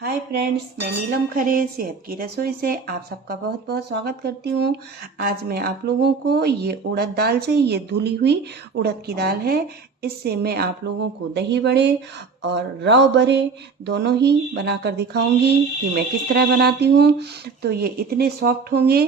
Hi friends, मैं नीलम खरे सेहत की रसोई से आप सबका बहुत बहुत स्वागत करती हूँ। आज मैं आप लोगों को ये उड़द दाल से, ये धुली हुई उड़द की दाल है, इससे मैं आप लोगों को दही बड़े और रव बड़े दोनों ही बनाकर दिखाऊंगी कि मैं किस तरह बनाती हूँ। तो ये इतने सॉफ्ट होंगे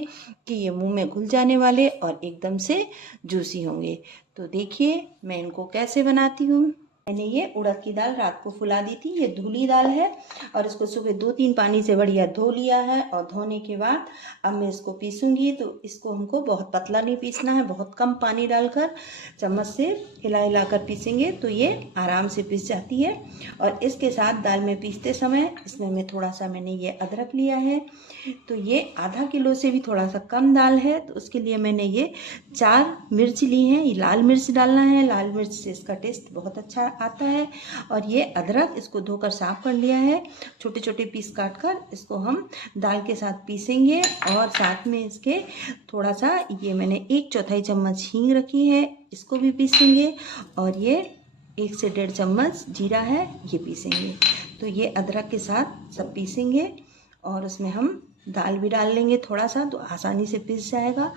कि ये मुंह में घुल जाने वाले और एकदम से जूसी होंगे। तो देखिए मैं इनको कैसे बनाती हूँ। मैंने ये उड़द की दाल रात को फुला दी थी। ये धुली दाल है और इसको सुबह 2-3 पानी से बढ़िया धो लिया है। और धोने के बाद अब मैं इसको पीसूंगी। तो इसको हमको बहुत पतला नहीं पीसना है, बहुत कम पानी डालकर चम्मच से हिला हिला कर पीसेंगे तो ये आराम से पीस जाती है। और इसके साथ दाल में पीसते समय इसमें मैं थोड़ा सा मैंने ये अदरक लिया है। तो ये आधा किलो से भी थोड़ा सा कम दाल है, तो उसके लिए मैंने ये 4 मिर्च ली हैं। ये लाल मिर्च डालना है, लाल मिर्च से इसका टेस्ट बहुत अच्छा आता है। और ये अदरक, इसको धोकर साफ कर लिया है, छोटे छोटे पीस काट कर इसको हम दाल के साथ पीसेंगे। और साथ में इसके थोड़ा सा ये मैंने 1/4 चम्मच हींग रखी है, इसको भी पीसेंगे। और ये 1 से 1.5 चम्मच जीरा है, ये पीसेंगे। तो ये अदरक के साथ सब पीसेंगे और उसमें हम दाल भी डाल लेंगे थोड़ा सा, तो आसानी से पिस जाएगा।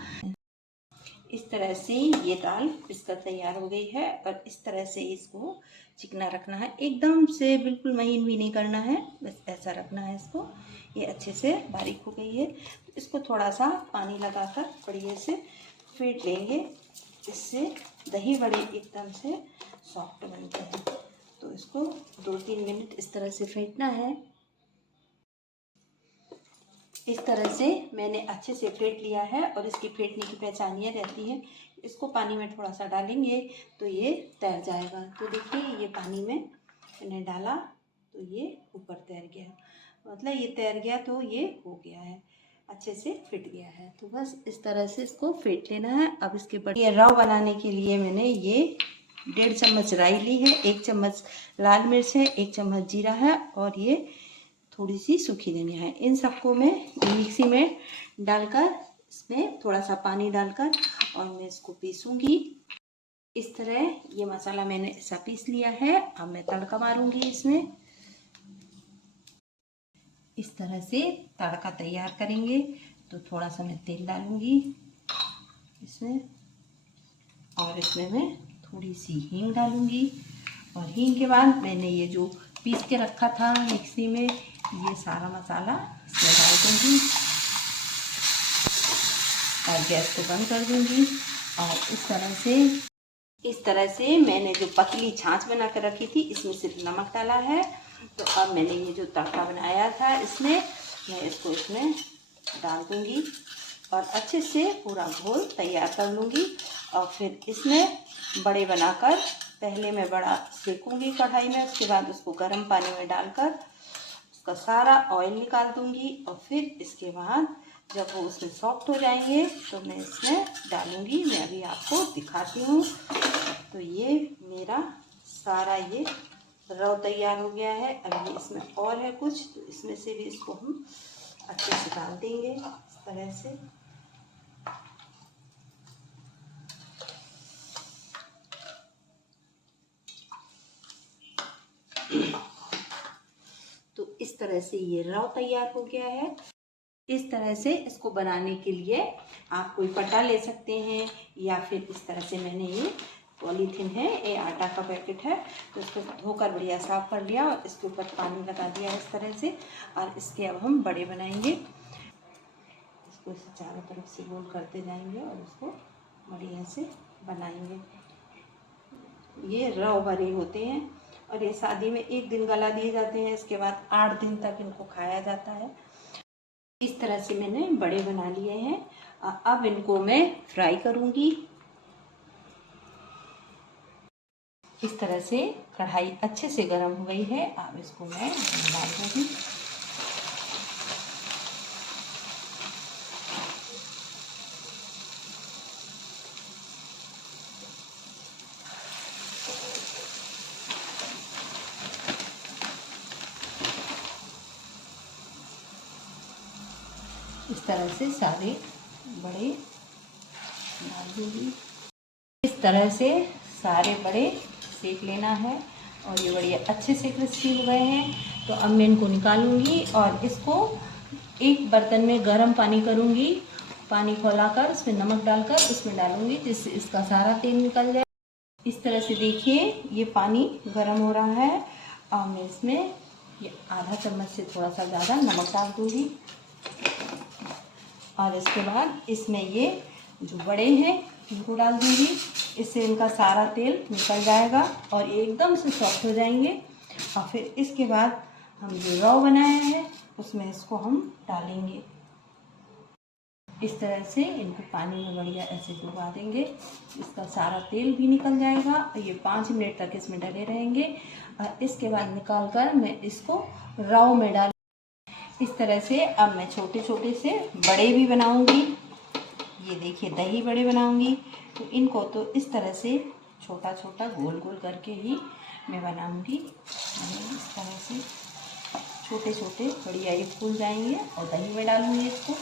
इस तरह से ये दाल पिसकर तैयार हो गई है। और इस तरह से इसको चिकना रखना है, एकदम से बिल्कुल महीन भी नहीं करना है, बस ऐसा रखना है इसको। ये अच्छे से बारीक हो गई है, तो इसको थोड़ा सा पानी लगाकर बढ़िया से फेंट लेंगे। इससे दही बड़े एकदम से सॉफ्ट बनते हैं। तो इसको 2-3 मिनट इस तरह से फेंटना है। इस तरह से मैंने अच्छे से फेंट लिया है। और इसकी फेंटने की पहचान ये रहती है, इसको पानी में थोड़ा सा डालेंगे तो ये तैर जाएगा। तो देखिए ये पानी में मैंने डाला तो ये ऊपर तैर गया, मतलब ये तैर गया तो ये हो गया है, अच्छे से फिट गया है। तो बस इस तरह से इसको फेंट लेना है। अब इसके ऊपर ये रव बनाने के लिए मैंने ये 1.5 चम्मच राई ली है, 1 चम्मच लाल मिर्च है, 1 चम्मच जीरा है और ये थोड़ी सी सूखी धनिया है। इन सबको मैं मिक्सी में डालकर, इसमें थोड़ा सा पानी डालकर और मैं इसको पीसूंगी। इस तरह ये मसाला मैंने ऐसा पीस लिया है। अब मैं तड़का मारूंगी इसमें। इस तरह से तड़का तैयार करेंगे। तो थोड़ा सा मैं तेल डालूंगी इसमें, और इसमें मैं थोड़ी सी हींग डालूंगी। और हींग के बाद मैंने ये जो पीस के रखा था मिक्सी में, ये सारा मसाला इसमें डाल दूँगी और गैस को बंद कर दूँगी। और इस तरह से मैंने जो पतली छाछ बना कर रखी थी, इसमें सिर्फ नमक डाला है। तो अब मैंने ये जो तड़का बनाया था इसमें, मैं इसको इसमें डाल दूँगी और अच्छे से पूरा घोल तैयार कर लूँगी। और फिर इसमें बड़े बनाकर, पहले मैं बड़ा सेकूँगी कढ़ाई में, उसके बाद उसको गर्म पानी में डालकर उसका सारा ऑयल निकाल दूँगी। और फिर इसके बाद जब वो उसमें सॉफ्ट हो जाएंगे तो मैं इसमें डालूँगी। मैं अभी आपको दिखाती हूँ। तो ये मेरा सारा ये रव तैयार हो गया है। अभी इसमें और है कुछ, तो इसमें से भी इसको हम अच्छे से डाल देंगे इस तरह से। तो इस तरह से ये रव तैयार हो गया है। इस तरह से इसको बनाने के लिए आप कोई पटा ले सकते हैं, या फिर इस तरह से मैंने ये पॉलीथीन है, ये आटा का पैकेट है, तो इसको धोकर बढ़िया साफ कर लिया और इसके ऊपर पानी लगा दिया इस तरह से। और इसके अब हम बड़े बनाएंगे। इसको इसे चारों तरफ से गोल करते जाएंगे और इसको बढ़िया से बनाएंगे। ये रव भरे होते हैं और ये शादी में 1 दिन गला दिए जाते हैं, इसके बाद 8 दिन तक इनको खाया जाता है। इस तरह से मैंने बड़े बना लिए हैं। अब इनको मैं फ्राई करूंगी। इस तरह से कढ़ाई अच्छे से गर्म हो गई है। अब इसको मैं डाल दूंगी। इस तरह से सारे बड़े डाल दूंगी। इस तरह से सारे बड़े सेक लेना है। और ये बढ़िया अच्छे से क्रिस्पी हो गए हैं। तो अब मैं इनको निकालूंगी और इसको एक बर्तन में गर्म पानी करूंगी। पानी खौलाकर उसमें नमक डालकर इसमें डालूंगी जिससे इसका सारा तेल निकल जाए। इस तरह से देखिए ये पानी गर्म हो रहा है और मैं इसमें ये आधा चम्मच से थोड़ा सा ज़्यादा नमक डाल दूँगी और इसके बाद इसमें ये जो बड़े हैं इनको डाल दूँगी। इससे इनका सारा तेल निकल जाएगा और ये एकदम से सॉफ्ट हो जाएंगे। और फिर इसके बाद हम जो रव बनाया है उसमें इसको हम डालेंगे। इस तरह से इनको पानी में बढ़िया ऐसे डुबा देंगे, इसका सारा तेल भी निकल जाएगा और ये 5 मिनट तक इसमें डले रहेंगे। और इसके बाद निकाल कर मैं इसको रव में डाल। इस तरह से अब मैं छोटे छोटे से बड़े भी बनाऊंगी। ये देखिए दही बड़े बनाऊंगी, तो इनको तो इस तरह से छोटा छोटा गोल गोल करके ही मैं बनाऊंगी। इस तरह से छोटे छोटे बढ़िया ये फूल जाएंगे और दही में डालूंगी इसको।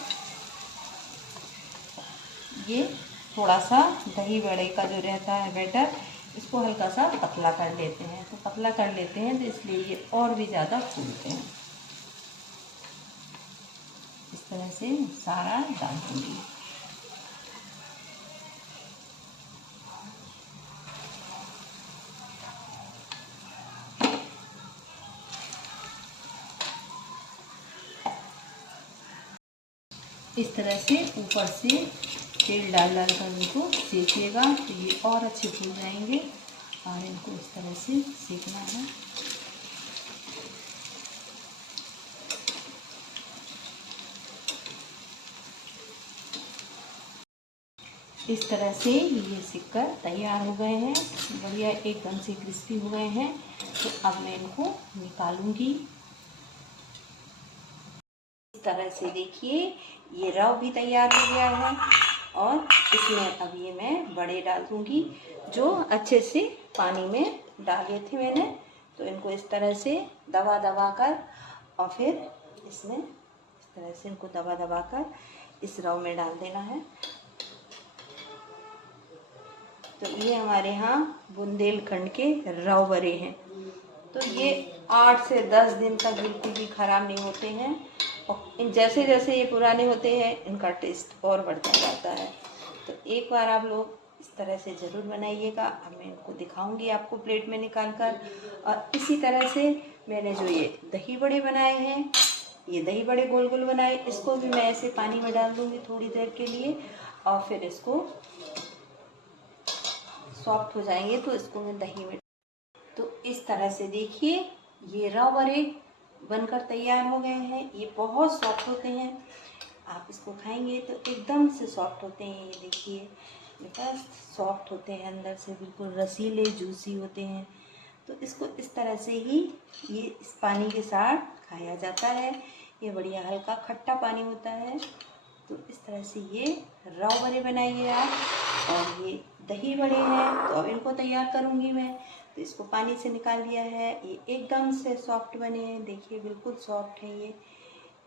ये थोड़ा सा दही बड़े का जो रहता है बैटर, इसको हल्का सा पतला कर लेते हैं। तो पतला कर लेते हैं तो इसलिए ये और भी ज़्यादा फूलते हैं। इस तरह से सारा डाल दूँगी। इस तरह से ऊपर से तेल डाल डाल कर इनको सेकिएगा तो ये और अच्छे फूल जाएंगे। और इनको इस तरह से सेकना है। इस तरह से ये सिककर तैयार हो गए हैं, बढ़िया एकदम से क्रिस्पी हो गए हैं। तो अब मैं इनको निकालूंगी। इस तरह से देखिए ये रव भी तैयार हो गया है और इसमें अब ये मैं बड़े डाल दूँगी जो अच्छे से पानी में डाले थे मैंने। तो इनको इस तरह से दबा दबा कर और फिर इसमें इस तरह से इनको दबा दबा कर इस रव में डाल देना है। तो ये हमारे यहाँ बुंदेलखंड के रव बड़े हैं। तो ये 8 से 10 दिन तक बिल्कुल भी ख़राब नहीं होते हैं और जैसे जैसे ये पुराने होते हैं इनका टेस्ट और बढ़ता जाता है। तो एक बार आप लोग इस तरह से ज़रूर बनाइएगा। अब मैं इनको दिखाऊंगी आपको प्लेट में निकाल कर। और इसी तरह से मैंने जो ये दही बड़े बनाए हैं, ये दही बड़े गोल गोल बनाए, इसको भी मैं ऐसे पानी में डाल दूँगी थोड़ी देर के लिए और फिर इसको सॉफ्ट हो जाएंगे तो इसको मैं दही में। तो इस तरह से देखिए ये रव बड़े बनकर तैयार हो गए हैं। ये बहुत सॉफ्ट होते हैं, आप इसको खाएंगे तो एकदम से सॉफ्ट होते हैं। ये देखिए ये बस सॉफ्ट होते हैं, अंदर से बिल्कुल रसीले जूसी होते हैं। तो इसको इस तरह से ही ये इस पानी के साथ खाया जाता है। ये बढ़िया हल्का खट्टा पानी होता है। तो इस तरह से ये रव बड़े बनाइए आप। और ये दही बड़े हैं तो अब इनको तैयार करूँगी मैं। तो इसको पानी से निकाल लिया है, ये एकदम से सॉफ्ट बने हैं। देखिए बिल्कुल सॉफ्ट है ये।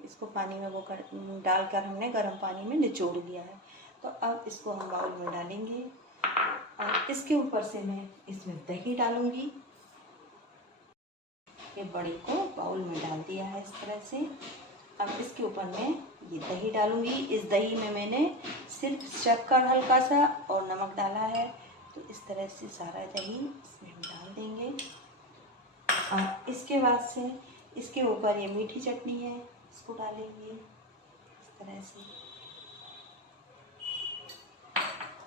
इसको पानी में वो डालकर हमने गर्म पानी में निचोड़ लिया है। तो अब इसको हम बाउल में डालेंगे और इसके ऊपर से मैं इसमें दही डालूँगी। ये बड़े को बाउल में डाल दिया है इस तरह से। अब इसके ऊपर मैं ये दही डालूँगी। इस दही में मैंने सिर्फ शक्कर हल्का सा और नमक डाला है। तो इस तरह से सारा दही इसमें हम डाल देंगे। और इसके बाद से इसके ऊपर ये मीठी चटनी है, इसको डालेंगे इस तरह से।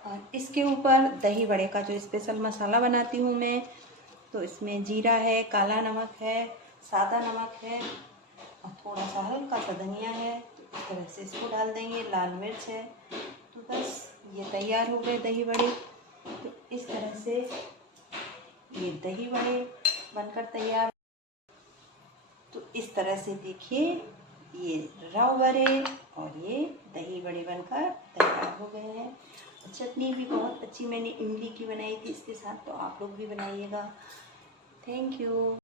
और इसके ऊपर दही बड़े का जो स्पेशल मसाला बनाती हूँ मैं, तो इसमें जीरा है, काला नमक है, सादा नमक है और थोड़ा सा हल्का सा धनिया है। तो इस तरह से इसको डाल देंगे, लाल मिर्च है। तो बस ये तैयार हो गए दही बड़े। तो इस तरह से ये दही बड़े बनकर तैयार। तो इस तरह से देखिए ये रव बड़े और ये दही बड़े बनकर तैयार हो गए हैं। चटनी भी बहुत अच्छी मैंने इमली की बनाई थी इसके साथ, तो आप लोग भी बनाइएगा। Thank you.